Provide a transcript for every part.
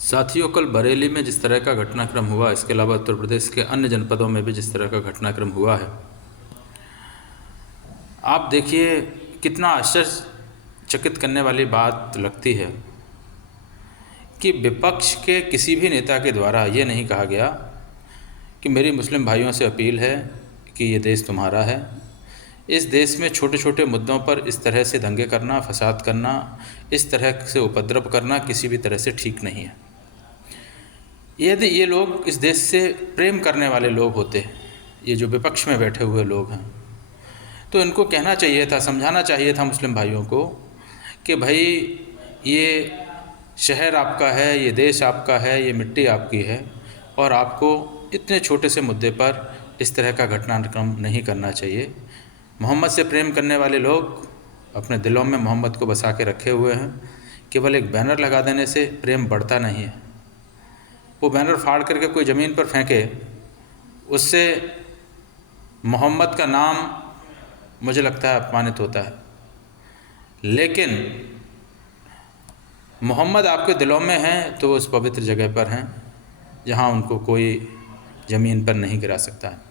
साथियों, कल बरेली में जिस तरह का घटनाक्रम हुआ, इसके अलावा उत्तर प्रदेश के अन्य जनपदों में भी जिस तरह का घटनाक्रम हुआ है, आप देखिए कितना आश्चर्यचकित करने वाली बात लगती है कि विपक्ष के किसी भी नेता के द्वारा ये नहीं कहा गया कि मेरी मुस्लिम भाइयों से अपील है कि ये देश तुम्हारा है। इस देश में छोटे छोटे मुद्दों पर इस तरह से दंगे करना, फसाद करना, इस तरह से उपद्रव करना किसी भी तरह से ठीक नहीं है। यदि ये लोग इस देश से प्रेम करने वाले लोग होते, ये जो विपक्ष में बैठे हुए लोग हैं, तो इनको कहना चाहिए था, समझाना चाहिए था मुस्लिम भाइयों को कि भाई ये शहर आपका है, ये देश आपका है, ये मिट्टी आपकी है और आपको इतने छोटे से मुद्दे पर इस तरह का घटनाक्रम नहीं करना चाहिए। मोहम्मद से प्रेम करने वाले लोग अपने दिलों में मोहम्मद को बसा के रखे हुए हैं। केवल एक बैनर लगा देने से प्रेम बढ़ता नहीं है। वो बैनर फाड़ करके कोई ज़मीन पर फेंके, उससे मोहम्मद का नाम मुझे लगता है अपमानित होता है। लेकिन मोहम्मद आपके दिलों में हैं तो उस पवित्र जगह पर हैं जहाँ उनको कोई ज़मीन पर नहीं गिरा सकता है।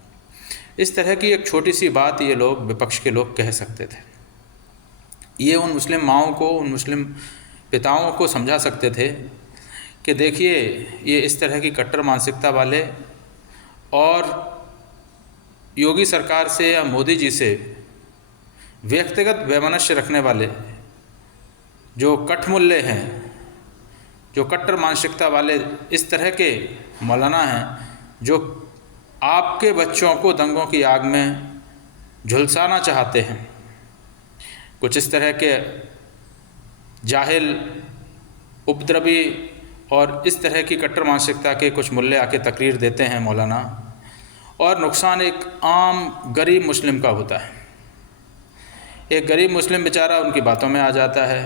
इस तरह की एक छोटी सी बात ये लोग, विपक्ष के लोग, कह सकते थे। ये उन मुस्लिम माँओं को, उन मुस्लिम पिताओं को समझा सकते थे कि देखिए ये इस तरह की कट्टर मानसिकता वाले और योगी सरकार से या मोदी जी से व्यक्तिगत वैमनस्य रखने वाले जो कठमुल्ले हैं, जो कट्टर मानसिकता वाले इस तरह के मौलाना हैं जो आपके बच्चों को दंगों की आग में झुलसाना चाहते हैं। कुछ इस तरह के जाहिल, उपद्रवी और इस तरह की कट्टर मानसिकता के कुछ मुल्ले आके तकरीर देते हैं मौलाना, और नुकसान एक आम गरीब मुस्लिम का होता है। एक गरीब मुस्लिम बेचारा उनकी बातों में आ जाता है,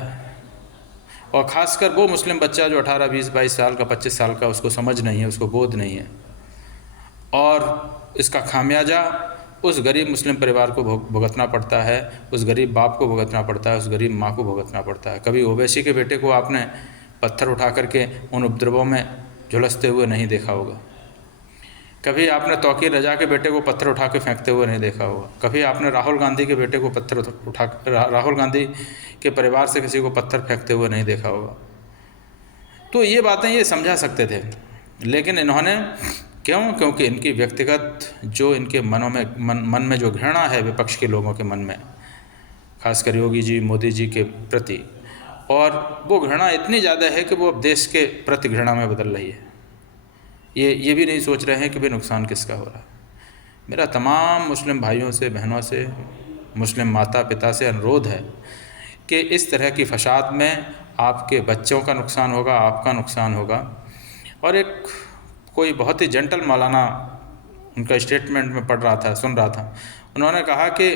और ख़ासकर वो मुस्लिम बच्चा जो 18, 20, 22 साल का, 25 साल का, उसको समझ नहीं है, उसको बोध नहीं है, और इसका खामियाजा उस गरीब मुस्लिम परिवार को भुगतना पड़ता है, उस गरीब बाप को भुगतना पड़ता है, उस गरीब माँ को भुगतना पड़ता है। कभी ओवैसी के बेटे को आपने पत्थर उठा करके उन उपद्रवों में झुलसते हुए नहीं देखा होगा। कभी आपने तौकीर रजा के बेटे को पत्थर उठा के फेंकते हुए नहीं देखा होगा। कभी आपने राहुल गांधी के बेटे को पत्थर उठा राहुल गांधी के परिवार से किसी को पत्थर फेंकते हुए नहीं देखा होगा। तो ये बातें ये समझा सकते थे, लेकिन इन्होंने क्यों? क्योंकि इनकी व्यक्तिगत जो इनके मनों में मन में जो घृणा है विपक्ष के लोगों के मन में, खासकर योगी जी, मोदी जी के प्रति, और वो घृणा इतनी ज़्यादा है कि वो अब देश के प्रति घृणा में बदल रही है। ये भी नहीं सोच रहे हैं कि भाई नुकसान किसका हो रहा है। मेरा तमाम मुस्लिम भाइयों से, बहनों से, मुस्लिम माता पिता से अनुरोध है कि इस तरह की फसाद में आपके बच्चों का नुकसान होगा, आपका नुकसान होगा। और एक कोई बहुत ही जेंटल मौलाना उनका स्टेटमेंट में पढ़ रहा था, सुन रहा था, उन्होंने कहा कि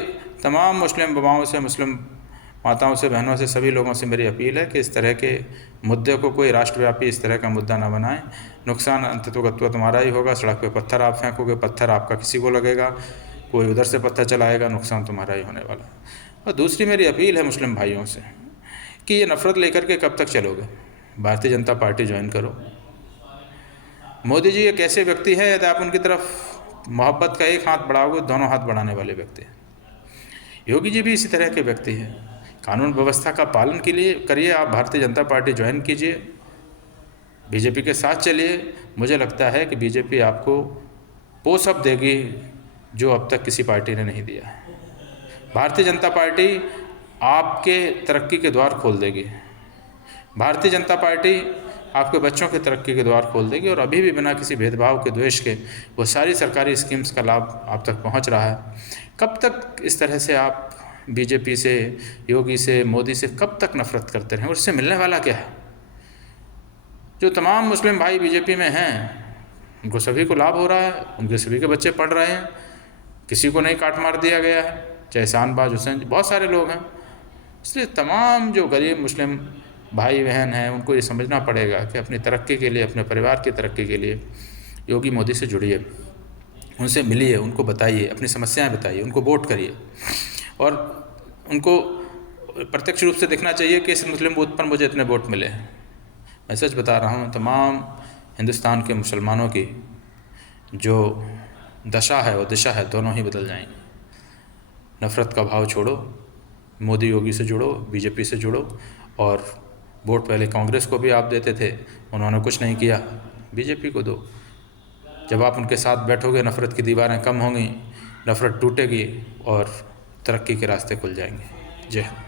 तमाम मुस्लिम बाबाओं से, मुस्लिम माताओं से, बहनों से, सभी लोगों से मेरी अपील है कि इस तरह के मुद्दे को कोई राष्ट्रव्यापी इस तरह का मुद्दा ना बनाएं। नुकसान अंततोगत्वा तुम्हारा ही होगा। सड़क पे पत्थर आप फेंकोगे, पत्थर आपका किसी को लगेगा, कोई उधर से पत्थर चलाएगा, नुकसान तुम्हारा ही होने वाला है। और दूसरी मेरी अपील है मुस्लिम भाइयों से कि ये नफ़रत लेकर के कब तक चलोगे? भारतीय जनता पार्टी ज्वाइन करो। मोदी जी एक ऐसे व्यक्ति है, यदि आप उनकी तरफ मोहब्बत का एक हाथ बढ़ाओगे, दोनों हाथ बढ़ाने वाले व्यक्ति हैं। योगी जी भी इसी तरह के व्यक्ति हैं। कानून व्यवस्था का पालन के लिए करिए, आप भारतीय जनता पार्टी ज्वाइन कीजिए, बीजेपी के साथ चलिए। मुझे लगता है कि बीजेपी आपको वो सब देगी जो अब तक किसी पार्टी ने नहीं दिया है। भारतीय जनता पार्टी आपके तरक्की के द्वार खोल देगी। भारतीय जनता पार्टी आपके बच्चों की तरक्की के द्वार खोल देगी। और अभी भी बिना किसी भेदभाव के, द्वेष के, वो सारी सरकारी स्कीम्स का लाभ आप तक पहुंच रहा है। कब तक इस तरह से आप बीजेपी से, योगी से, मोदी से कब तक नफरत करते रहें? उससे मिलने वाला क्या है? जो तमाम मुस्लिम भाई बीजेपी में हैं, उनको सभी को लाभ हो रहा है, उनके सभी के बच्चे पढ़ रहे हैं, किसी को नहीं काट मार दिया गया है, चाहे शाहनवाज हुसैन, बहुत सारे लोग हैं। इसलिए तमाम जो गरीब मुस्लिम भाई बहन हैं, उनको ये समझना पड़ेगा कि अपनी तरक्की के लिए, अपने परिवार की तरक्की के लिए योगी मोदी से जुड़िए, उनसे मिलिए, उनको बताइए, अपनी समस्याएं बताइए, उनको वोट करिए। और उनको प्रत्यक्ष रूप से दिखना चाहिए कि इस मुस्लिम बूथ पर मुझे इतने वोट मिले हैं। मैं सच बता रहा हूँ, तमाम हिंदुस्तान के मुसलमानों की जो दशा है, वो दिशा है, दोनों ही बदल जाएंगी। नफ़रत का भाव छोड़ो, मोदी योगी से जुड़ो, बीजेपी से जुड़ो। और वोट पहले कांग्रेस को भी आप देते थे, उन्होंने कुछ नहीं किया, बीजेपी को दो। जब आप उनके साथ बैठोगे, नफ़रत की दीवारें कम होंगी, नफ़रत टूटेगी और तरक्की के रास्ते खुल जाएंगे। जय हिंद।